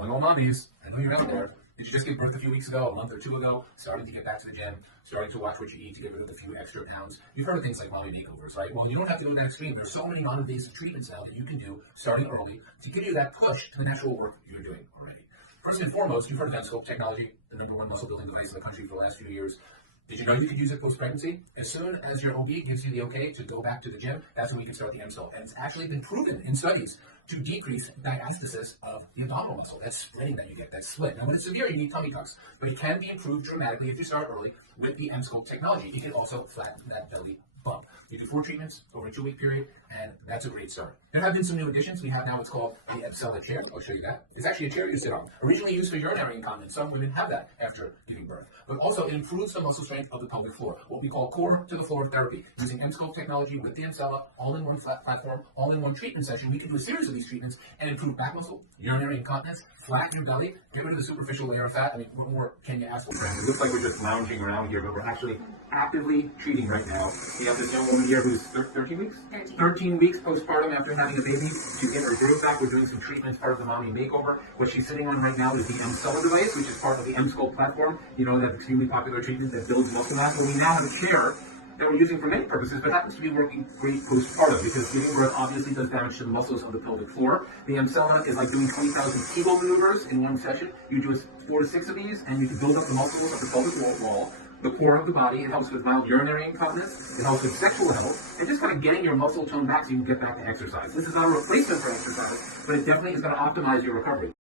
Calling all mommies. I know you're out there. Did you just give birth a few weeks ago, a month or two ago? Starting to get back to the gym, starting to watch what you eat to get rid of a few extra pounds. You've heard of things like mommy makeovers, right? Well, you don't have to go to that extreme. There's so many non-invasive treatments now that you can do starting early to give you that push to the natural work you're doing already. First and foremost, you've heard of Emsculpt technology, the #1 muscle building device in the country for the last few years. Did you know you could use it post-pregnancy? As soon as your OB gives you the okay to go back to the gym, that's when we can start the Emsculpt. And it's actually been proven in studies to decrease diastasis of the abdominal muscle, that splitting that you get, that split. Now, when it's severe, you need tummy tucks, but it can be improved dramatically if you start early with the Emsculpt technology. It can also flatten that belly bump. You do 4 treatments over a 2-week period, and that's a great start. There have been some new additions. We have now what's called the Emsella chair. I'll show you that. It's actually a chair you sit on. Originally used for urinary incontinence. Some women have that after giving birth. But also it improves the muscle strength of the pelvic floor, what we call core to the floor therapy. Using Emsculpt technology with the Emsella, all-in-one flat platform, all-in-one treatment session, we can do a series of these treatments and improve back muscle, urinary incontinence, flatten your belly, get rid of the superficial layer of fat. I mean, what more can you ask for? It looks like we're just lounging around here, but we're actually actively treating right now. We have this young woman here who's 13 weeks? 13 weeks postpartum after having a baby. She's getting her growth back. We're doing some treatments, part of the mommy makeover. What she's sitting on right now is the Emsella device, which is part of the Emsculpt platform. You know, that extremely popular treatment that builds muscle mass. Well, we now have a chair that we're using for many purposes, but happens to be working great postpartum because giving birth obviously does damage to the muscles of the pelvic floor. The Emsella is like doing 20,000 Kegel maneuvers in one session. You do 4 to 6 of these, and you can build up the muscles of the pelvic wall, the core of the body. It helps with mild urinary incontinence. It helps with sexual health. And just kind of getting your muscle tone back so you can get back to exercise. This is not a replacement for exercise, but it definitely is going to optimize your recovery.